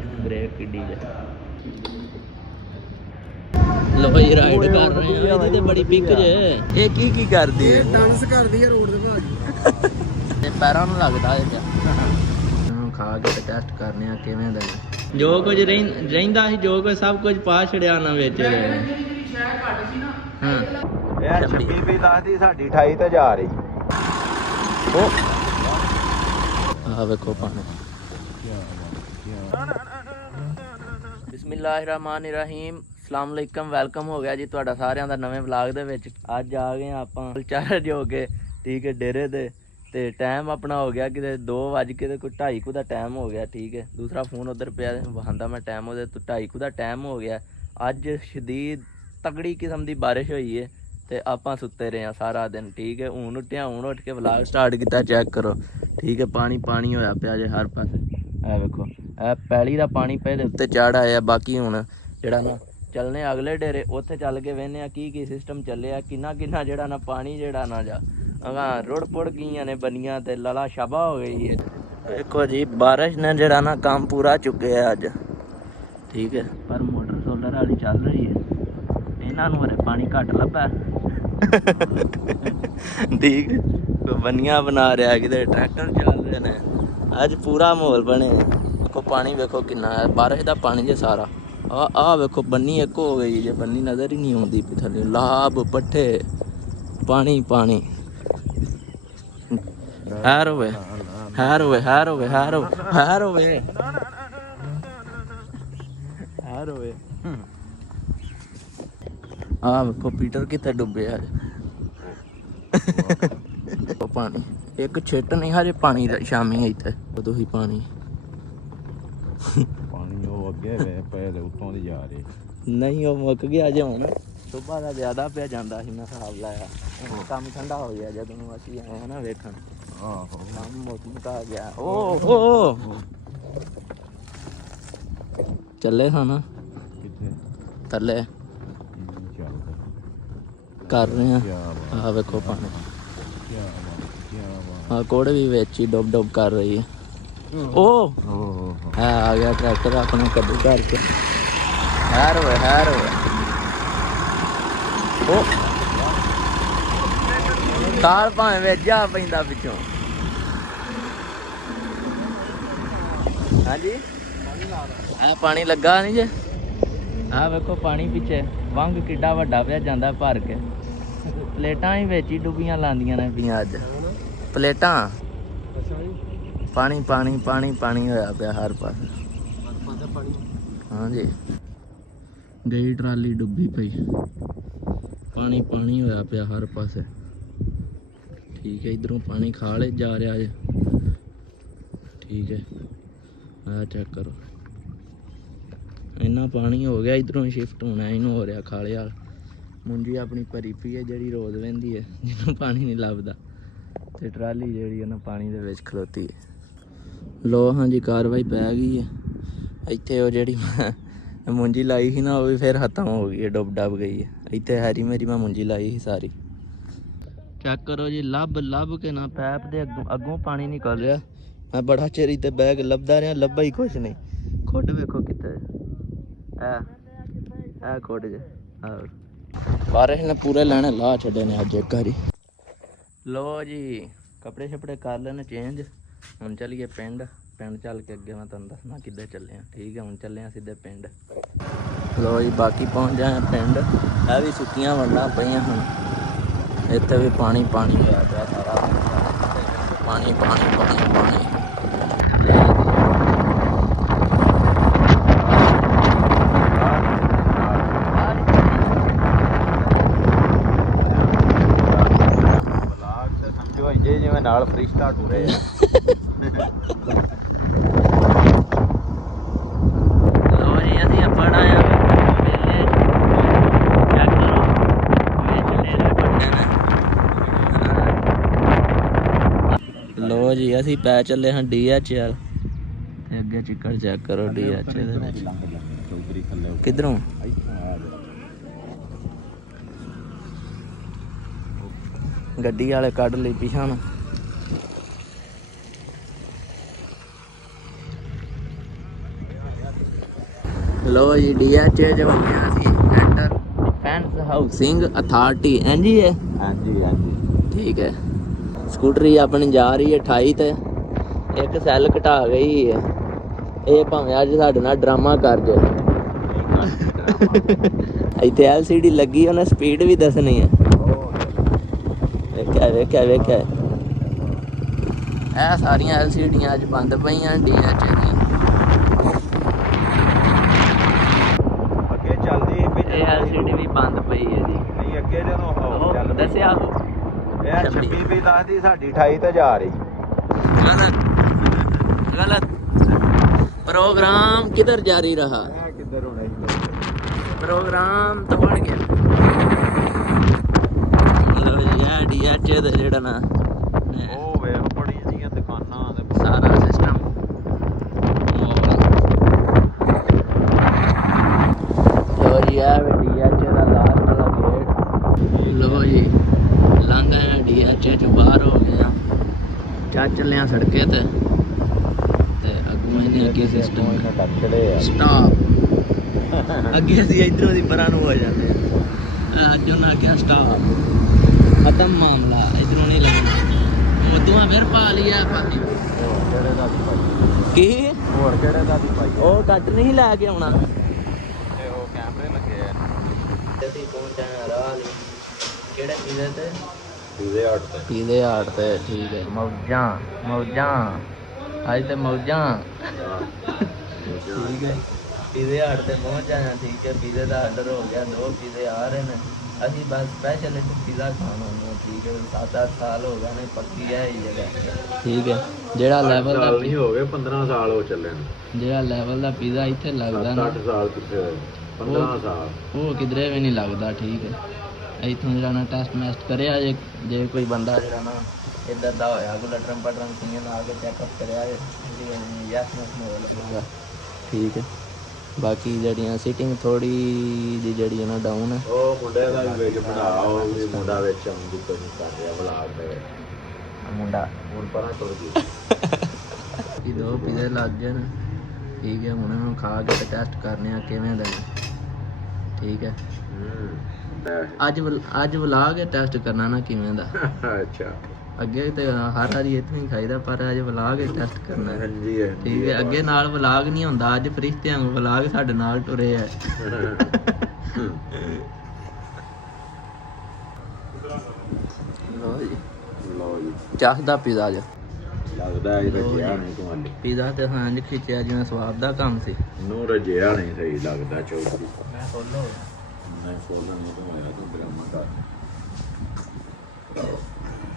Disc brake किड्डी है। लो भाई ride कर रहे हैं ਇਹਦੀ ਤੇ ਬੜੀ ਪਿਕ ਜੇ ਇਹ ਕੀ ਕਰਦੀ ਹੈ ਡਾਂਸ ਕਰਦੀ ਹੈ ਰੋਡ ਦੇ ਭਾਜੀ ਤੇ ਪੈਰਾਂ ਨੂੰ ਲੱਗਦਾ ਇਹ ਖਾ ਕੇ ਟੈਸਟ ਕਰਨੇ ਆ ਕਿਵੇਂ ਦਾ ਜੋ ਕੁਝ ਰਹਿੰਦਾ ਸੀ ਜੋ ਕੁਝ ਸਭ ਕੁਝ ਪਾ ਛੜਿਆ ਨਾ ਵਿੱਚ ਸ਼ਹਿਰ ਘੱਟ ਸੀ ਨਾ ਹਾਂ ਯਾਰ 26 ਵੀ ਲਾਤੀ ਸਾਡੀ 28 ਤੇ ਜਾ ਰਹੀ ਉਹ ਆ ਵੇਖੋ ਪਾਣੀ ਬਿਸਮਿਲ੍ਲਾਹਿਰਰਹਿਮਾਨਿਰਰਹੀਮ ਅਸਲਾਮ ਅਲੈਕਮ ਵੈਲਕਮ ਹੋ ਗਿਆ ਜੀ ਤੁਹਾਡਾ ਸਾਰਿਆਂ ਦਾ ਨਵੇਂ ਵਲੌਗ ਦੇ ਵਿੱਚ। ਅੱਜ ਆ ਗਏ ਆਪਾਂ ਚਾਰਜ ਹੋ ਕੇ ਠੀਕ ਹੈ ਡੇਰੇ ਤੇ ਟਾਈਮ ਆਪਣਾ ਹੋ ਗਿਆ ਕਿਤੇ 2 ਵਜ ਕੇ ਤੇ ਕੋਈ 2:30 ਕੁ ਦਾ ਟਾਈਮ ਹੋ ਗਿਆ ਠੀਕ ਹੈ। ਦੂਸਰਾ ਫੋਨ ਉਧਰ ਪਿਆ ਵਹਾਂਦਾ ਮੈਂ ਟਾਈਮ ਉਹਦੇ ਤੋਂ 2:30 ਕੁ ਦਾ ਟਾਈਮ ਹੋ ਗਿਆ। ਅੱਜ ਸ਼ਦੀਦ ਤਗੜੀ ਕਿਸਮ ਦੀ ਬਾਰਿਸ਼ ਹੋਈ ਹੈ ਤੇ ਆਪਾਂ ਸੁੱਤੇ ਰਹੇ ਹਾਂ ਸਾਰਾ ਦਿਨ ਠੀਕ ਹੈ। ਹੁਣ ਉੱਠ ਕੇ ਵਲੌਗ ਸਟਾਰਟ ਕੀਤਾ ਚੈੱਕ ਕਰੋ ਠੀਕ ਹੈ। ਪਾਣੀ ਹੋਇਆ ਪਿਆ ਜੇ ਹਰ ਪਾਸੇ ਇਹ ਵੇਖੋ ਇਹ ਪੈਲੀ ਦਾ ਪਾਣੀ ਪਏ ਦੇ ਉੱਤੇ ਚੜ੍ਹ ਆਇਆ। ਬਾਕੀ ਹੁਣ ਜਿਹੜਾ ਨਾ ਚੱਲਨੇ ਅਗਲੇ ਡੇਰੇ ਉੱਥੇ ਚੱਲ ਕੇ ਵੇਖਦੇ ਆ ਕੀ ਸਿਸਟਮ ਚੱਲਿਆ ਕਿੰਨਾ ਜਿਹੜਾ ਨਾ ਪਾਣੀ ਜਿਹੜਾ ਨਾ ਜਾ ਅਗਾਂ ਰੁੜ ਪੁੜ ਗਈਆਂ ਨੇ ਬਨੀਆਂ ਤੇ ਲਲਾ ਸ਼ਾਬਾ ਹੋ ਗਈ ਹੈ। ਦੇਖੋ ਜੀ ਬਾਰਿਸ਼ ਨੇ ਜਿਹੜਾ ਨਾ ਕੰਮ ਪੂਰਾ ਚੁੱਕਿਆ ਅੱਜ ਠੀਕ ਹੈ। ਪਰ ਮੋਟਰ ਸੋਲਰ ਵਾਲੀ ਚੱਲ ਰਹੀ ਹੈ ਇਹਨਾਂ ਨੂੰ ਹਰੇ ਪਾਣੀ ਘੱਟ ਲੱਭਾ ਠੀਕ ਬਨੀਆਂ ਬਣਾ ਰਿਹਾ ਕਿਤੇ ਟਰੈਕਟਰ ਚੱਲ ਰਹੇ ਨੇ। ਅੱਜ ਪੂਰਾ ਮਾਹੌਲ ਬਣਿਆ ਦੇਖੋ ਪਾਣੀ ਵੇਖੋ ਕਿੰਨਾ ਹੈ ਬਾਰਿਸ਼ ਦਾ ਪਾਣੀ ਜੇ ਸਾਰਾ ਆ ਵੇਖੋ ਬੰਨੀ ਇੱਕ ਹੋ ਗਈ ਜੇ ਬੰਨੀ ਨਜ਼ਰ ਹੀ ਨਹੀਂ ਆਉਂਦੀ ਪਈ ਥੱਲੇ ਲਾਭ ਪੱਠੇ ਪਾਣੀ ਹੈਰ ਹੋਵੇ ਆ ਵੇਖੋ ਪੀਟਰ ਕਿੱਥੇ ਡੁੱਬਿਆ ਪਾਣੀ ਇੱਕ ਛਿੱਟ ਨਹੀਂ ਹਜੇ ਪਾਣੀ ਦਾ ਸ਼ਾਮੀ ਇੱਥੇ ਉਦੋਂ ਹੀ ਪਾਣੀ ਉਹ ਅੱਗੇ ਵੇ ਪਏ ਦੇ ਉੱਤੋਂ ਦੀ ਜਾ ਰਹੇ ਨਹੀਂ ਉਹ ਮੁੱਕ ਗਿਆ ਜੇ ਹੁਣ ਸੁਬਾਹ ਦਾ ਜ਼ਿਆਦਾ ਪਿਆ ਜਾਂਦਾ ਸੀ ਮੈਂ ਹਿਸਾਬ ਲਾਇਆ ਕੰਮ ਠੰਡਾ ਹੋ ਗਿਆ ਜਦੋਂ ਅਸੀਂ ਆਏ ਹਾਂ ਨਾ ਵੇਖਣ ਆਹੋ ਕੰਮ ਮੁੱਕਾ ਗਿਆ ਓ ਚੱਲੇ ਹਾਂ ਕਿੱਥੇ ਥੱਲੇ ਕਰ ਰਹੇ ਆ ਆਹ ਵੇਖੋ ਪਾਣੀ ਆ ਕੋੜੇ ਵੀ ਵਿੱਚ ਹੀ ਡੁੱਬ ਕਰ ਰਹੀ ਹੈ। ਉਹ ਆ ਗਿਆ ਟਰੈਕਟਰ ਆਪਣੇ ਕੱਦੂ ਕਰਕੇ ਹੈਰ ਹੋਏ ਉਹ ਤਾਰ ਭਾਵੇਂ ਵਿੱਚ ਜਾ ਪੈਂਦਾ ਪਿੱਛੋਂ ਹਾਂਜੀ ਆ ਪਾਣੀ ਲੱਗਾ ਨਹੀਂ ਜੇ ਆ ਵੇਖੋ ਪਾਣੀ ਪਿੱਛੇ ਵੰਗ ਕਿੱਡਾ ਵੱਡਾ ਪਿਆ ਜਾਂਦਾ ਭਰ ਕੇ ਪਲੇਟਾਂ ਹੀ ਵਿੱਚ ਹੀ ਡੁੱਬੀਆਂ ਲਾਂਦੀਆਂ ਨੇ ਪਈਆਂ ਅੱਜ ਪਲੇਟਾਂ ਪਾਣੀ ਹੋਇਆ ਪਿਆ ਹਰ ਪਾਸੇ ਹਾਂਜੀ ਗਈ ਟਰਾਲੀ ਡੁੱਬੀ ਪਈ ਪਾਣੀ ਹੋਇਆ ਪਿਆ ਹਰ ਪਾਸੇ ਠੀਕ ਹੈ। ਇਧਰੋਂ ਪਾਣੀ ਖਾਲੇ ਜਾ ਰਿਹਾ ਜੇ ਠੀਕ ਹੈ। ਆ ਚੈੱਕ ਕਰੋ ਇੰਨਾ ਪਾਣੀ ਹੋ ਗਿਆ ਇਧਰੋਂ ਸ਼ਿਫਟ ਹੋਣਾ ਇਹਨੂੰ ਹੋ ਰਿਹਾ ਖਾਲੇ ਵਾਲ ਮੁੰਜੀ ਆਪਣੀ ਭਰੀ ਪਈ ਹੈ ਜਿਹੜੀ ਰੋਜ਼ ਵਹਿੰਦੀ ਹੈ ਜਿਹਨੂੰ ਪਾਣੀ ਨਹੀਂ ਲੱਭਦਾ ਤੇ ਟਰਾਲੀ ਜਿਹੜੀ ਉਹਨਾਂ ਪਾਣੀ ਦੇ ਵਿੱਚ ਖਲੋਤੀ ਹੈ। ਲੋ ਹਾਂਜੀ ਕਾਰਵਾਈ ਪੈ ਗਈ ਹੈ ਇੱਥੇ ਉਹ ਜਿਹੜੀ ਮੈਂ ਮੁੰਜੀ ਲਾਈ ਸੀ ਨਾ ਉਹ ਵੀ ਫਿਰ ਖਤਮ ਹੋ ਗਈ ਹੈ ਡੁੱਬ ਗਈ ਹੈ। ਇੱਥੇ ਹੈਰੀ ਮੇਰੀ ਮੈਂ ਮੁੰਜੀ ਲਾਈ ਸੀ ਸਾਰੀ ਚੈੱਕ ਕਰੋ ਜੀ ਲੱਭ ਕੇ ਨਾ ਪੈਪ ਦੇ ਅੱਗੋਂ ਪਾਣੀ ਨਿਕਲ ਰਿਹਾ। ਮੈਂ ਬੜਾ ਚਿਰ ਇੱਥੇ ਬਹਿ ਕੇ ਲੱਭਦਾ ਰਿਹਾ ਲੱਭਾ ਹੀ ਕੁਛ ਨਹੀਂ। ਖੁੱਡ ਵੇਖੋ ਕਿੱਥੇ ਐ ਖੁੱਡ ਜੇ ਬਾਰਿਸ਼ ਨੇ ਪੂਰੇ ਲੈਣੇ ਲਾ ਛੱਡੇ ਨੇ ਅੱਜ ਇੱਕ ਵਾਰੀ। ਲੋ ਜੀ ਕੱਪੜੇ ਛਪੜੇ ਕਰ ਲੈਣੇ ਚੇਂਜ ਹੁਣ ਚੱਲੀਏ ਪਿੰਡ ਚੱਲ ਕੇ ਅੱਗੇ ਮੈਂ ਤੁਹਾਨੂੰ ਦੱਸਣਾ ਕਿੱਦਾਂ ਚੱਲੇ ਆ ਠੀਕ ਹੈ। ਹੁਣ ਚੱਲੇ ਆ ਸਿੱਧੇ ਪਿੰਡ। ਲੋ ਜੀ ਬਾਕੀ ਪਹੁੰਚ ਜਾਏ ਪਿੰਡ ਇਹ ਵੀ ਸੁੱਕੀਆਂ ਵੰਡਾਂ ਪਈਆਂ ਹੁਣ ਇੱਥੇ ਵੀ ਪਾਣੀ ਹੋਇਆ ਪਿਆ ਸਾਰਾ ਪਾਣੀ ਜਿਵੇਂ ਨਾਲ ਫ੍ਰੀ ਸਟਾਰਟ ਹੋ ਰਹੇ ਆ ਲੋ ਜੀ ਅਸੀਂ ਆਪਣਾ ਆ ਮੇਲੇ ਚੈੱਕ ਕਰੋ ਵਿੱਚ ਡੇਰੇ ਪੱਟੇ ਨੇ। ਲੋ ਜੀ ਅਸੀਂ ਪੈ ਚੱਲੇ ਹਾਂ DHL ਤੇ ਅੱਗੇ ਚਿੱਕੜ ਚੈੱਕ ਕਰੋ DHL ਦੇ ਵਿੱਚ ਕਿੱਧਰੋਂ ਗੱਡੀ ਵਾਲੇ ਕੱਢ ਲਈ ਪਿਛਾਂ ਨੂੰ ਲੋ ਜੀ DHA ਚ ਬਣਿਆ ਸੀ ਐਂਟਰ ਡਿਫੈਂਸ ਹਾਊਸਿੰਗ ਅਥਾਰਟੀ ਇੰਜੀ ਹੈ। ਹਾਂਜੀ ਹਾਂਜੀ ਠੀਕ ਹੈ। ਸਕੂਟਰੀ ਆਪਣੀ ਜਾ ਰਹੀ ਹੈ 28 ਤੇ ਇੱਕ ਸੈੱਲ ਘਟਾ ਗਈ ਹੈ। ਇਹ ਭਾਵੇਂ ਅੱਜ ਸਾਡੇ ਨਾਲ ਡਰਾਮਾ ਕਰ ਜੇ। ਇੱਥੇ LCD ਲੱਗੀ ਉਹਨੇ ਸਪੀਡ ਵੀ ਦੱਸਣੀ ਹੈ। ਵੇਖਿਆ ਇਹ ਸਾਰੀਆਂ LCDਆਂ ਅੱਜ ਬੰਦ ਪਈਆਂ DHA ਦੀ। ਅੱਗੇ ਚੱਲਦੀ ਇਹ LCD ਵੀ ਬੰਦ ਪਈ ਹੈ ਜੀ। ਨਹੀਂ ਅੱਗੇ ਜਦੋਂ ਉਹ ਚੱਲਦੀ ਦੱਸਿਆ ਇਹ 26 ਵੀ ਦੱਸਦੀ ਸਾਡੀ 28 ਤੇ ਜਾ ਰਹੀ। गलत प्रोग्राम किधर जारी रहा। ਇਹ ਕਿੱਧਰ ਹੋਣਾ प्रोग्राम तो बन गया। DHA ਦਾ ਜਿਹੜਾ ਨਾ ਉਹ ਵੇ ਬੜੀਆਂ ਜੀਆਂ ਦੁਕਾਨਾਂ ਤੇ ਸਾਰਾ ਸਿਸਟਮ ਲੋ ਜੀ ਆ DHA ਦਾ ਲਾਸਟ ਵਾਲਾ ਗੇਟ। ਲੋ ਜੀ ਲੰਘ ਆਏ DHA ਚ ਬਾਹਰ ਹੋ ਗਏ ਆ। ਚੱਲੇ ਆ ਸੜਕੇ ਤੇ ਅੱਗੋਂ ਇਹਨੇ ਅੱਗੇ ਸਿਸਟਮ ਟੱਕੜੇ ਆ ਸਟਾਪ। ਅੱਗੇ ਅਸੀਂ ਇਧਰੋਂ ਦੀ ਪਰਾਂ ਨੂੰ ਹੋ ਜਾਂਦੇ ਆ। ਅੱਜ ਉਹਨਾਂ ਕਿਹਾ ਸਟਾਪ ਖਤਮ ਮਾਮਲਾ ਇਧਰੋਂ ਨਹੀਂ ਲੱਗਣਾ। ਉਦੋਂ ਫਿਰ ਪਾ ਲਿਆ ਪਾਣੀ ਕਿਹੜੇ ਦਾ ਦੀ ਭਾਈ ਕੀ ਹੋਰ ਕਿਹੜੇ ਦਾ ਦੀ ਭਾਈ ਉਹ ਕੱਟ ਨਹੀਂ ਲੈ ਕੇ ਆਉਣਾ। ਤੇ ਉਹ ਕੈਮਰੇ ਲੱਗੇ ਆ ਅਸੀਂ ਪਹੁੰਚਾਂ ਰਾਹ ਲਈ ਕਿਹੜੇ ਪੀਜ਼ੇ ਤੇ ਪੀਜ਼ੇ ਹਟ ਤੇ ਪੀਜ਼ੇ ਹਾਟ ਤੇ। ਠੀਕ ਹੈ। ਮੌਜਾਂ ਅੱਜ ਤੇ ਮੌਜਾਂ। ਠੀਕ ਹੈ। ਪੀਜ਼ੇ ਹਾਟ ਤੇ ਪਹੁੰਚ ਆਇਆ। ਠੀਕ ਹੈ। ਪੀਜ਼ੇ ਦਾ ਆਰਡਰ ਹੋ ਗਿਆ। 2 ਪੀਜ਼ੇ ਆ ਰਹੇ ਨੇ। ਅਸੀਂ ਬਸ ਸਪੈਸ਼ਲ ਇੱਕ ਪੀਜ਼ਾ ਖਾਣਾ ਹੁੰਦਾ। ਠੀਕ ਹੈ। 7-8 ਸਾਲ ਹੋ ਗਏ ਨੇ ਪੱਕੀ ਹੈ ਇਹ ਜਗ੍ਹਾ। ਠੀਕ ਹੈ। ਜਿਹੜਾ ਲੈਵਲ ਦਾ ਨਹੀਂ ਹੋ ਗਏ 15 ਸਾਲ ਹੋ ਚੱਲੇ ਨੇ। ਜਿਹੜਾ ਲੈਵਲ ਦਾ ਪੀਜ਼ਾ ਇੱਥੇ ਲੱਗਦਾ ਨਾ 8 ਸਾਲ ਕਿੱਥੇ ਹੋਏ 15 ਸਾਲ ਉਹ ਕਿਧਰੇ ਵੀ ਨਹੀਂ ਲੱਗਦਾ। ਠੀਕ ਹੈ। ਇੱਥੋਂ ਜਿਹੜਾ ਨਾ ਟੈਸਟ ਮੈਸਟ ਕਰਿਆ ਜੇ ਕੋਈ ਬੰਦਾ ਜਿਹੜਾ ਨਾ ਇੱਧਰ ਦਾ ਹੋਇਆ ਕੋਈ ਲਟਰਮ ਪਟਰਮ ਸੀਨ ਆ ਕੇ ਚੈੱਕਅਪ ਕਰਿਆ ਯੈਸ ਨੋ। ਠੀਕ ਹੈ। ਬਾਕੀ ਜਿਹੜੀਆਂ ਸੀਟਿੰਗ ਥੋੜੀ ਜਿਹੀ ਜਿਹੜੀ ਨਾ ਡਾਊਨ ਹੈ। ਉਹ ਮੁੰਡੇ ਦਾ ਵੀ ਵਿੱਚ ਬਣਾ ਉਹ ਵੀ ਮੁੰਡਾ ਵਿੱਚ ਆਉਂਦੀ ਕੋਈ ਨਹੀਂ ਕਰ ਰਿਹਾ ਵਲਾਗ ਦੇ ਮੁੰਡਾ ਹੁਣ ਪਰਾਂ ਤੁਰ ਗਈ। ਇਹ 2 ਪੀਜ਼ੇ ਲੱਗ ਗਏ ਨੇ। ਠੀਕ ਹੈ। ਹੁਣ ਇਹਨੂੰ ਖਾ ਕੇ ਟੈਸਟ ਕਰਨੇ ਆ ਕਿਵੇਂ ਦਾ ਨੇ। ਠੀਕ ਹੈ। ਅੱਜ ਵਲਾਗ ਕੇ ਟੈਸਟ ਕਰਨਾ ਨਾ ਕਿਵੇਂ ਦਾ। ਅੱਛਾ ਅੱਗੇ ਤੇ ਹਰ ਵਾਰੀ ਇੱਥੋਂ ਹੀ ਖਾਈਦਾ ਪਰ ਅੱਜ ਵਲਾਗ ਕੇ ਟੈਸਟ ਕਰਨਾ। ਹਾਂਜੀ ਠੀਕ ਹੈ। ਅੱਗੇ ਨਾਲ ਵਲਾਗ ਨਹੀਂ ਹੁੰਦਾ। ਅੱਜ ਫਰਿਸ਼ਤਿਆਂ ਨੂੰ ਵਲਾਗ ਸਾਡੇ ਨਾਲ ਟੁਰੇ ਆ। ਲਓ ਜੀ ਚਾਹ ਦਾ ਪੀਜ਼ਾ ਅੱਜ ਲੱਗਦਾ ਇਹ ਰਜਿਆ ਨਹੀਂ ਤੁਹਾਨੂੰ ਪੀਜ਼ਾ ਤੇ ਹਾਂ ਖਿੱਚਿਆ ਜਿਵੇਂ ਸਵਾਦ ਦਾ ਕੰਮ ਸੀ। ਨੂੰ ਰਜਿਆ ਨਹੀਂ ਸਹੀ ਲੱਗਦਾ ਚੌਧਰੀ। ਮੈਂ ਖੋਲੋ ਮੈਂ ਫੋਲਣ ਨਹੀਂ ਤੋਂ ਆਇਆ ਤੂੰ ਡਰਾਮਾ ਕਰ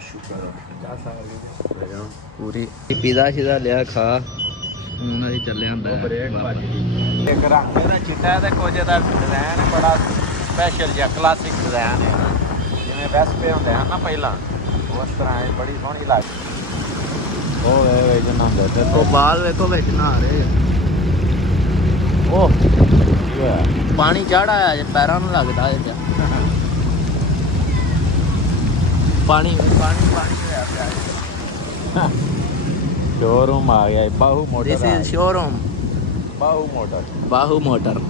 ਸ਼ੁਕਰ ਜਾ ਸਕਦੇ ਪੂਰੀ ਪੀਜ਼ਾ ਸ਼ੀਜ਼ਾ ਲਿਆ ਖਾ। ਹੁਣ ਅਸੀਂ ਚੱਲੇ ਆਂ ਇੱਕ ਰੰਗ ਦਾ ਚਿੱਟਾ ਤੇ ਕੁਝ ਦਾ ਡਿਜ਼ਾਈਨ ਬੜਾ ਸਪੈਸ਼ਲ ਜਿਹਾ ਕਲਾਸਿਕ ਡਿਜ਼ਾਈਨ ਹੈ ਜਿਵੇਂ ਵੈਸਪੇ ਹੁੰਦੇ ਹਨ ਨਾ ਪਹਿਲਾਂ ਉਸ ਤਰ੍ਹਾਂ ਇਹ ਬੜੀ ਸੋਹਣੀ ਲੱਗਦੀ। ਉਹ ਇਹ ਜਨਾਂਦੇ ਤੇ ਉਹ ਬਾਲ ਵੇਖੋ ਵਿੱਚ ਨਹਾ ਰਹੇ। ਉਹ ਕੀ ਹੋਇਆ ਪਾਣੀ ਚੜ ਆਇਆ ਜੇ ਪੈਰਾਂ ਨੂੰ ਲੱਗਦਾ ਜੇ ਪਾਣੀ ਹੋਇਆ ਪਿਆ। ਸ਼ੋਰੂਮ ਆ ਗਿਆ Bahu this motor is showroom Bahu motor.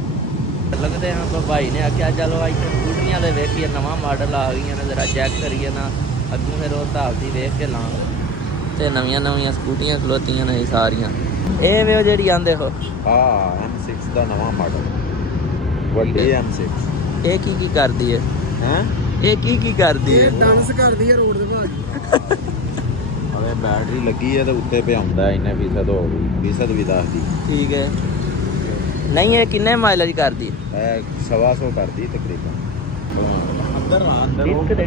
ਲੱਗਦੇ ਹਾਂ ਭਾਈ ਨੇ ਆਖਿਆ ਚਲੋ ਇੱਥੇ ਸਕੂਟਰੀਆਂ ਦੇ ਵੇਖੀਏ ਨਵਾਂ ਮਾਡਲ ਆ ਗਈਆਂ ਨੇ ਜ਼ਰਾ ਚੈੱਕ ਕਰੀਏ ਨਾ ਅੱਗੋਂ ਫਿਰ ਉਸ ਹਿਸਾਬ ਦੀ ਵੇਖ ਕੇ ਲਾਵਾਂਗੇ। ਤੇ ਨਵੀਆਂ ਸਕੂਟੀਆਂ ਖਲੋਤੀਆਂ ਨੇ ਸਾਰੀਆਂ। ਇਹ ਵੇ ਜਿਹੜੀ ਆਂਦੇ ਹੋ ਹਾਂ M6 ਦਾ ਨਵਾਂ ਮਾਡਲ ਵੱਡੀ M6 ਇਹ ਕੀ ਕਰਦੀ ਹੈ ਇਹ ਕੀ ਕਰਦੀ ਹੈ। ਡਾਂਸ ਕਰਦੀ ਹੈ ਰੋਡ ਦੇ ਭਾਜੀ। ਅਵੇ ਬੈਟਰੀ ਲੱਗੀ ਹੈ ਤੇ ਉੱਤੇ ਪਿਆਉਂਦਾ ਇੰਨੇ ਫੀਸਦ ਹੋ ਗਈ ਫੀਸਦ ਵੀ ਦੱਸਦੀ। ਠੀਕ ਹੈ। ਨਹੀਂ ਇਹ ਕਿੰਨੇ ਮਾਈਲੇਜ ਕਰਦੀ ਹੈ। 125 ਕਰਦੀ ਤਕਰੀਬਨ।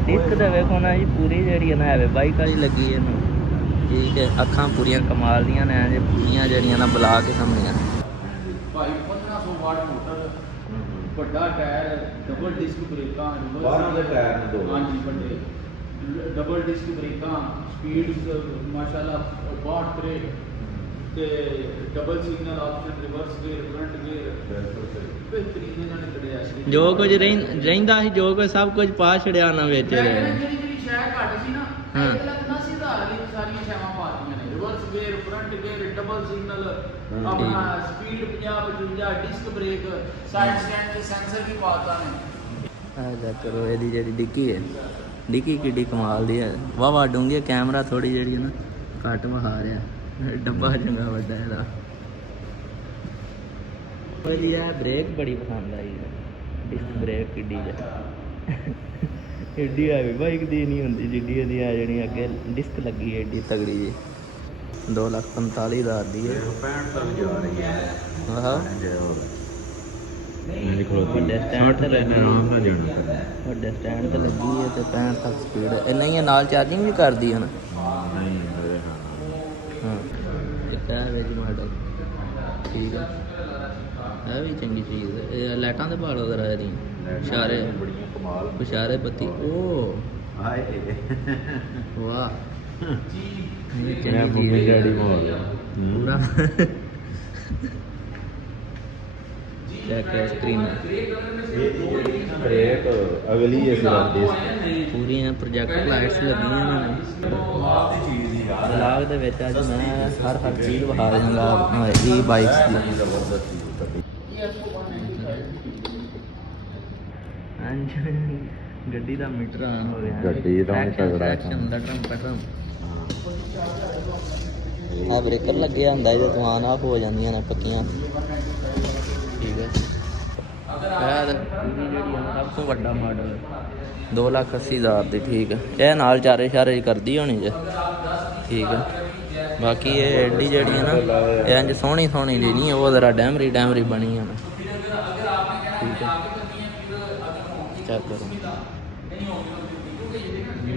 ਡਿਸਕ ਦੇ ਵੇਖੋ ਨਾ ਜੀ ਪੂਰੀ ਜਿਹੜੀ ਹੈ ਨਾ ਐਵੇਂ ਬਾਈਕ ਵਾਲੀ ਲੱਗੀ ਹੈ ਇਹਨੂੰ। ਠੀਕ ਹੈ। ਅੱਖਾਂ ਪੂਰੀਆਂ ਕਮਾਲ ਦੀਆਂ ਨੇ ਜੇ ਪੂਰੀਆਂ ਜਿਹੜੀਆਂ ਨਾ ਬੁਲਾ ਕੇ ਸਾਹਮਣੇ ਭਾਈ 1500 ਵਾਟ ਮੋਟਰ ਵੱਡਾ ਟਾਇਰ ਡਬਲ ਡਿਸਕ ਬ੍ਰੇਕਾਂ ਬਾਹਰੋਂ ਦੇ ਟਾਇਰ ਨੇ 2 ਹਾਂਜੀ ਵੱਡੇ ਡਬਲ ਡਿਸਕ ਬ੍ਰੇਕਾਂ ਸਪੀਡ ਮਾਸ਼ਾਅੱਲਾ 62 ਤਰੇਟ ਤੇ double signal option reverse gear front gear ਬਿਹਤਰੀਨ ਇਹਨਾਂ ਨੇ ਕੱਢਿਆ ਸੀ। ਜੋ ਕੁਝ ਰਹਿੰਦਾ ਸੀ ਜੋ ਕੁਝ ਸਭ ਕੁਝ ਪਾ ਛੜਿਆ ਨਾ ਵਿੱਚ ਜਿਹੜੀ ਸ਼ੈ ਘੱਟ ਸੀ ਨਾ ਹਾਂ। ਇਹ ਲੱਗਦਾ ਸੀ ਆਧਾਰ ਵਾਲੀ ਸਾਰੀਆਂ ਸ਼ੈਵਾਂ ਪਾ ਦਿੱਤੀਆਂ ਨੇ reverse gear front gear double signal ਆਪਣਾ speed 55 disc brake side stand के सेंसर भी पाता है। ਆ ਜਾ ਕਰੋ ਇਹਦੀ ਜਿਹੜੀ ਡਿੱਕੀ ਹੈ, ਡਿੱਕੀ ਕਿੱਡੀ ਕਮਾਲ ਦੀ ਹੈ, ਵਾਵਾ ਡੂੰਗੀ ਕੈਮਰਾ ਥੋੜੀ ਜਿਹੜੀ ਹੈ ਨਾ ਘੱਟ ਵਿਖਾ ਰਿਹਾ, ਡੱਬਾ ਚੰਗਾ ਵੱਡਾ ਇਹਦਾ। ਪਹਿਲੀ ਆ ਬ੍ਰੇਕ ਬੜੀ ਪਸੰਦ ਆਈ ਹੈ, ਡਿਸਕ ਬ੍ਰੇਕ ਕਿੱਡੀ ਹੈ, ਏਡੀ ਹੈਵੀ ਬਾਈਕ ਦੀ ਨਹੀਂ ਹੁੰਦੀ ਜਿੱਡੀ ਇਹਦੀ ਆ ਜਿਹੜੀ ਅੱਗੇ ਡਿਸਕ ਲੱਗੀ ਹੈ ਏਡੀ ਤਗੜੀ ਜੀ। 2,45,000 ਦੀ ਹੈ। 65 ਤੱਕ ਜਾ ਰਹੀ ਹੈ। ਆਹਾ ਮੈਂ ਖਲੋਤੀ ਵੱਡੇ ਸਟੈਂਡ ਤੇ ਲੱਗੀ ਆਰਾਮ ਨਾਲ ਜਾਣਾ। ਵੱਡੇ ਸਟੈਂਡ ਤੇ ਲੱਗੀ ਹੈ ਤੇ 65 ਤੱਕ ਸਪੀਡ ਇੰਨਾ ਹੀ ਹੈ। ਨਾਲ ਚਾਰਜਿੰਗ ਵੀ ਕਰਦੀ ਹੈ ਨਾ। ਨਹੀਂ ਮੇਰੇ ਹਾਂ ਇੱਕ ਹੈ ਵਿੱਚ ਮਾਡਲ ਠੀਕ ਹੈ, ਇਹ ਵੀ ਚੰਗੀ ਚੀਜ਼ ਹੈ। ਇਹ ਲਾਈਟਾਂ ਦੇ ਭਾਲ ਵਗੈਰਾ ਇਹਦੀਆਂ ਇਸ਼ਾਰੇ ਬੜੀਆਂ ਕਮਾਲ। ਇਸ਼ਾਰੇ ਬੱਤੀ ਉਹ ਹਾਏ ਵਾਹ ਮੈਂ ਚੰਗੀ ਮੰਮੀ ਚੀਜ਼ ਹੈ। ਡੈਡੀ ਮੋੜ ਪੂਰਾ ਚੈੱਕ ਸਕਰੀਨ ਬ੍ਰੇਕ ਅਗਲੀ ਇਸ ਡਿਸਕ ਪੂਰੀਆਂ ਪ੍ਰੋਜੈਕਟ ਲਾਈਟਸ ਲੱਗੀਆਂ ਇਹਨਾਂ ਨੇ। ਕਮਾਲ ਦੀ ਚੀਜ਼ ਹੀ ਯਾਰ। ਵਲੌਗ ਦੇ ਵਿੱਚ ਅੱਜ ਮੈਂ ਹਰ ਚੀਜ਼ ਵਿਖਾ ਦਿਆਂਗਾ ਈ ਬਾਈਕਸ ਦੀ। ਜ਼ਬਰਦਸਤ ਚੀਜ਼ ਕੱਢੀ। ਹਾਂਜੀ ਗੱਡੀ ਦਾ ਮੀਟਰ ਆਨ ਹੋ ਗਿਆ। ਗੱਡੀ ਦਾ ਵੀ ਤਗੜਾ ਕੰਮ ਦਾ ਟਰੰਪਟ ਆ ਬ੍ਰੇਕਰ ਲੱਗਿਆ ਹੁੰਦਾ ਇਹਦੇ ਤੋਂ ਆਨ ਆਫ ਹੋ ਜਾਂਦੀਆਂ ਨੇ ਪੱਕੀਆਂ। ਠੀਕ ਹੈ ਇਹ ਜਿਹੜੀ ਹੈ ਸਭ ਤੋਂ ਵੱਡਾ ਮਾਡਲ 2,80,000 ਦੀ। ਠੀਕ ਹੈ ਇਹ ਨਾਲ ਚਾਰੇ ਸ਼ਾਰੇ ਕਰਦੀ ਹੋਣੀ ਜੇ। ਠੀਕ ਹੈ ਬਾਕੀ ਇਹ ਐਡੀ ਜਿਹੜੀ ਹੈ ਨਾ ਇਹ ਇੰਜ ਸੋਹਣੀ ਸੋਹਣੀ ਜੀ ਨਹੀਂ, ਉਹ ਜ਼ਰਾ ਡੈਮਰੀ ਡੈਮਰੀ ਬਣੀ ਹੈ ਨਾ। ਠੀਕ ਹੈ ਚੈੱਕ ਕਰੋ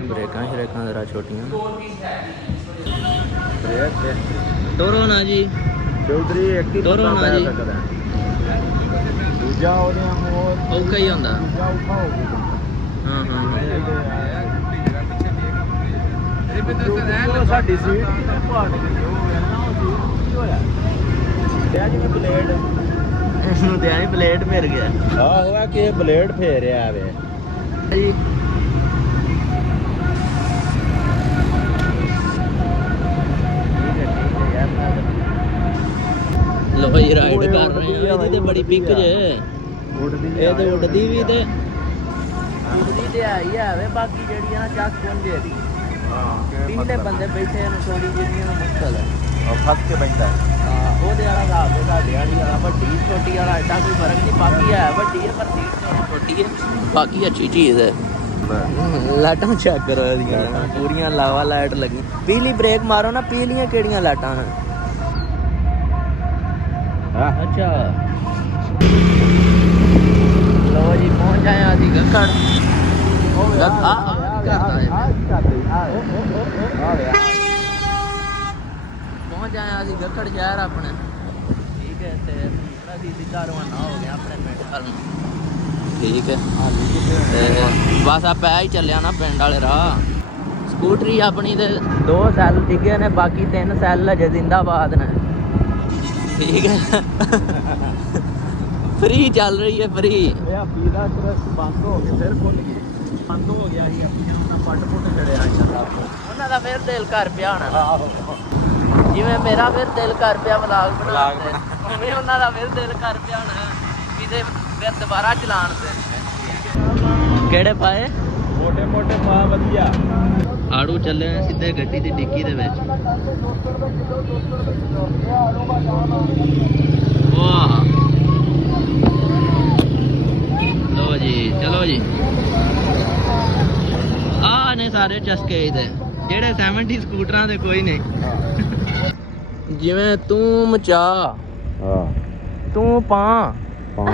ਬ੍ਰੇਕਾਂ ਸ਼ਰੇਕਾਂ ਜ਼ਰਾ ਛੋਟੀਆਂ। ਬ੍ਰੇਕ ਟੋਰੋ ਨਾ ਜੀ ਚੌਧਰੀ ਇੱਕ ਹੀ ਟੋਰੋ ਬੰਦਾ ਨਾ ਜੀ। ਬਹਿ ਸਕਦਾ। ਦੂਜਾ ਉਹਦੇ ਹੋਰ ਔਖਾ ਹੀ ਹੁੰਦਾ। ਦੂਜਾ ਔਖਾ ਹੋ ਗਿਆ। ਹਾਂ ਹਾਂ ਉਹ ਸਾਡੀ ਸੀਟ ਕਿਤੇ ਪਾਟ ਗਈ। ਉਹ ਵੇਖਣਾ ਉਹ ਸੀਟ ਕੀ ਹੋਇਆ ਤੇ ਜਿਵੇਂ ਬਲੇਡ ਇਹਨੂੰ ਤੇ ਆਈ ਪਲੇਟ ਮਿਲ ਗਿਆ ਆਹੋ ਆ ਕਿ ਬਲੇਡ ਫੇਰਿਆ ਵੇ ਜੀ। ਲੋ ਜੀ ਰਾਈਡ ਕਰ ਰਹੇ ਆ। ਇਹਦੀ ਤੇ ਬੜੀ ਪਿਕ ਜੇ, ਉੱਡਦੀ ਇਹ ਤੇ ਉੱਡਦੀ ਵੀ ਤੇ ਉੱਡਦੀ ਤੇ ਆਈ ਆਵੇ। ਬਾਕੀ ਜਿਹੜੀ ਆ ਨਾ ਚੱਕ ਪੁੰਜੇ ਦੀ ਪਿਛਲੇ ਬੰਦੇ ਬੈਠੇ ਨੇ ਥੋੜੀ ਜਿਹੀ ਨੂੰ ਮੁਸ਼ਕਲ ਹੈ। ਉਹ ਫਸ ਕੇ ਬੈਠਾ ਹਾਂ ਉਹਦੇ ਵਾਲਾ ਹਿਸਾਬ ਤੇ ਸਾਡੇ ਵਾਲੀ ਵਾਲਾ ਵੱਡੀ ਛੋਟੀ ਵਾਲਾ ਐਡਾ ਕੋਈ ਫਰਕ ਨਹੀਂ। ਬਾਕੀ ਹੈ ਵੱਡੀ ਹੈ ਪਰ ਸੀਟ ਛੋਟੀ ਹੈ, ਬਾਕੀ ਅੱਛੀ ਚੀਜ਼ ਹੈ। ਲਾਈਟਾਂ ਚੈੱਕ ਕਰੋ ਇਹਦੀਆਂ ਪੂਰੀਆਂ ਲਾਵਾ ਲਾਈਟ ਲੱਗੀ। ਪੀਲੀ ਬ੍ਰੇਕ ਮਾਰੋ ਨਾ, ਪੀਲੀਆਂ ਕਿਹੜੀਆਂ ਲਾਈਟਾਂ ਹਨ। ਅੱਛਾ ਲੋ ਜੀ ਪਹੁੰਚ ਆਏ ਆ ਅਸੀਂ ਗੱਖੜ। ਪਹੁੰਚ ਆਏ ਆ ਅਸੀਂ ਗੱਖੜ ਸ਼ਹਿਰ ਆਪਣੇ। ਠੀਕ ਹੈ ਤੇ ਅਸੀਂ ਸਿੱਧਾ ਰਵਾਨਾ ਹੋ ਗਿਆ ਆਪਣੇ ਪਿੰਡ ਵੱਲ ਨੂੰ। ਠੀਕ ਹੈ ਤੇ ਬਸ ਆ ਪੈ ਹੀ ਚੱਲਿਆ ਨਾ ਪਿੰਡ ਵਾਲੇ ਰਾਹ। ਸਕੂਟਰੀ ਆਪਣੀ ਦੇ 2 ਸੈੱਲ ਡਿੱਗੇ ਨੇ, ਬਾਕੀ 3 ਸੈੱਲ ਅਜੇ ਜ਼ਿੰਦਾਬਾਦ ਨੇ। ਠੀਕ ਹੈ ਫ੍ਰੀ ਚੱਲ ਰਹੀ ਹੈ ਫ੍ਰੀ। ਇਹ ਆਪੀ ਦਾ ਟਰੱਕ ਬੰਦ ਹੋ ਕੇ ਫਿਰ ਖੁੱਲ ਗਿਆ। ਬੰਦ ਹੋ ਗਿਆ ਸੀ ਆਪੀ ਉਹਨਾਂ ਪੱਟ ਪੁੱਟ ਛੜਿਆ ਚੱਲਾ। ਉਹਨਾਂ ਦਾ ਫਿਰ ਦਿਲ ਕਰ ਪਿਆ ਹੋਣਾ ਆਹੋ ਜਿਵੇਂ ਮੇਰਾ ਫਿਰ ਦਿਲ ਕਰ ਪਿਆ ਵਲੌਗ ਬਣਾਉਣ ਤੇ, ਉਵੇਂ ਉਹਨਾਂ ਦਾ ਫਿਰ ਦਿਲ ਕਰ ਪਿਆ ਹੋਣਾ ਕਿਤੇ ਫਿਰ ਦੁਬਾਰਾ ਚਲਾਉਣ ਤੇ। ਕਿਹੜੇ ਪਾਏ ਮੋਟੇ ਮੋਟੇ ਪਾ ਵਧੀਆ। ਆੜੂ ਚੱਲੇ ਨੇ ਸਿੱਧੇ ਗੱਡੀ ਦੀ ਡਿੱਗੀ ਦੇ ਵਿੱਚ। ਵਾਹ ਲੋ ਜੀ ਚਲੋ ਜੀ। ਆਹ ਨੇ ਸਾਰੇ ਚਸਕੇ ਇਹਦੇ ਜਿਹੜੇ 70 ਸਕੂਟਰਾਂ ਦੇ ਕੋਈ ਨਹੀਂ। ਜਿਵੇਂ ਤੂੰ ਮਚਾ ਹਾਂ ਤੂੰ ਪਾ ਪਾ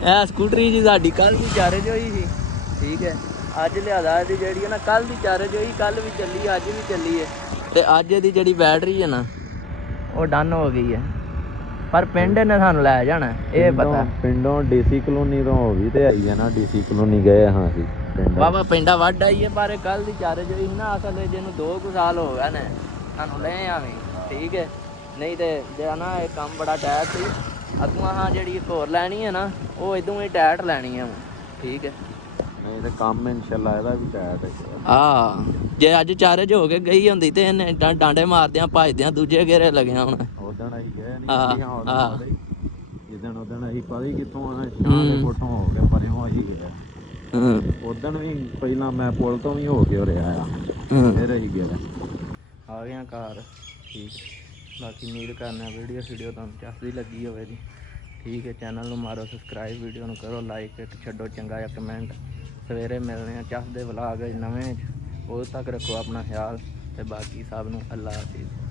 ਇਹ ਸਕੂਟਰੀ ਜੀ ਸਾਡੀ ਕੱਲ ਦੀ ਚਾਰਜ ਹੋਈ ਸੀ। ਠੀਕ ਹੈ ਅੱਜ ਲਿਆਦਾ ਇਹਦੀ ਜਿਹੜੀ ਹੈ ਨਾ ਕੱਲ ਦੀ ਚਾਰਜ ਹੋਈ, ਕੱਲ ਵੀ ਚੱਲੀ ਅੱਜ ਵੀ ਚੱਲੀ ਹੈ। ਤੇ ਅੱਜ ਇਹਦੀ ਜਿਹੜੀ ਬੈਟਰੀ ਹੈ ਨਾ ਉਹ ਡਨ ਹੋ ਗਈ ਹੈ। ਪਰ ਪਿੰਡ ਨੇ ਸਾਨੂੰ ਲੈ ਜਾਣਾ ਇਹ ਪਤਾ। ਪਿੰਡੋਂ ਡੀਸੀ ਕਲੋਨੀ ਤੋਂ ਹੋ ਗਈ ਤੇ ਆਈ ਹੈ ਨਾ। ਡੀਸੀ ਕਲੋਨੀ ਗਏ ਹਾਂ ਅਸੀਂ ਪਿੰਡ। ਬਾਬਾ ਪਿੰਡਾ ਵੱਡ ਆਈ ਹੈ ਪਰ ਕੱਲ ਦੀ ਚਾਰਜ ਹੋਈ ਸੀ ਨਾ। ਅਸਲ ਜਿਹਨੂੰ 2 ਸਾਲ ਹੋ ਗਏ ਨੇ ਸਾਨੂੰ ਲੈ ਆਵੇਂ। ਠੀਕ ਹੈ ਨਹੀਂ ਤੇ ਜਿਹੜਾ ਨਾ ਇਹ ਕੰਮ ਬੜਾ ਟਾਇਟ ਸੀ। ਅੱਗੋਂ ਹਾਂ ਜਿਹੜੀ ਇੱਕ ਹੋਰ ਲੈਣੀ ਹੈ ਨਾ ਉਹ ਇਦੋਂ ਹੀ ਟਾਇਟ ਲੈਣੀ ਹੈ। ਠੀਕ ਹੈ ਨਹੀਂ ਤੇ ਕੰਮ ਇਨਸ਼ਾਅੱਲਾ ਇਹਦਾ ਵੀ ਟਾਇਟ ਹੈ। ਆ ਜੇ ਅੱਜ ਚਾਰਜ ਹੋ ਕੇ ਗਈ ਹੁੰਦੀ ਤੇ ਇਹਨੇ ਡਾਂਡੇ ਮਾਰਦਿਆਂ ਭੱਜਦਿਆਂ ਦੂਜੇ ਘੇਰੇ ਲੱਗਿਆ ਹੁਣ। ਉਦਣ ਆਈ ਗਏ ਨਹੀਂ ਸੀ ਹੌਲੀ ਹੌਲੀ ਜਿੱਦਣ ਉਦਣ ਅਸੀਂ ਪਤਾ ਹੀ ਕਿੱਥੋਂ ਆਣਾ ਸ਼ਾਹ ਦੇ ਕੋਠੋਂ ਹੋ ਕੇ ਪਰਿਓਂ ਅਸੀਂ ਗਏ ਉਦਣ ਵੀ ਪਹਿਲਾਂ ਮੈਂ ਪੁਲ ਤੋਂ ਵੀ ਹੋ ਕੇ ਉਰੇ ਆਇਆ ਫਿਰ ਅਸੀਂ ਗਏ ਆ ਗਏ ਘਰ ਠੀਕ। ਬਾਕੀ ਉਮੀਦ ਕਰਨਾ ਵੀਡੀਓ ਤੁਹਾਨੂੰ ਚੱਸਦੀ ਲੱਗੀ ਹੋਵੇ ਜੀ। ਠੀਕ ਹੈ, ਚੈਨਲ ਨੂੰ ਮਾਰੋ ਸਬਸਕ੍ਰਾਈਬ, ਵੀਡੀਓ ਨੂੰ ਕਰੋ ਲਾਈਕ, ਇੱਕ ਛੱਡੋ ਚੰਗਾ ਜਿਹਾ ਕਮੈਂਟ। ਸਵੇਰੇ ਮਿਲਦੇ ਹਾਂ ਚੱਸਦੇ ਵਲਾਗ ਨਵੇਂ। ਉਦੋਂ ਤੱਕ ਰੱਖੋ ਆਪਣਾ ਖਿਆਲ ਤੇ ਬਾਕੀ ਸਭ ਨੂੰ ਅੱਲਾ ਹਾਫਿਜ਼।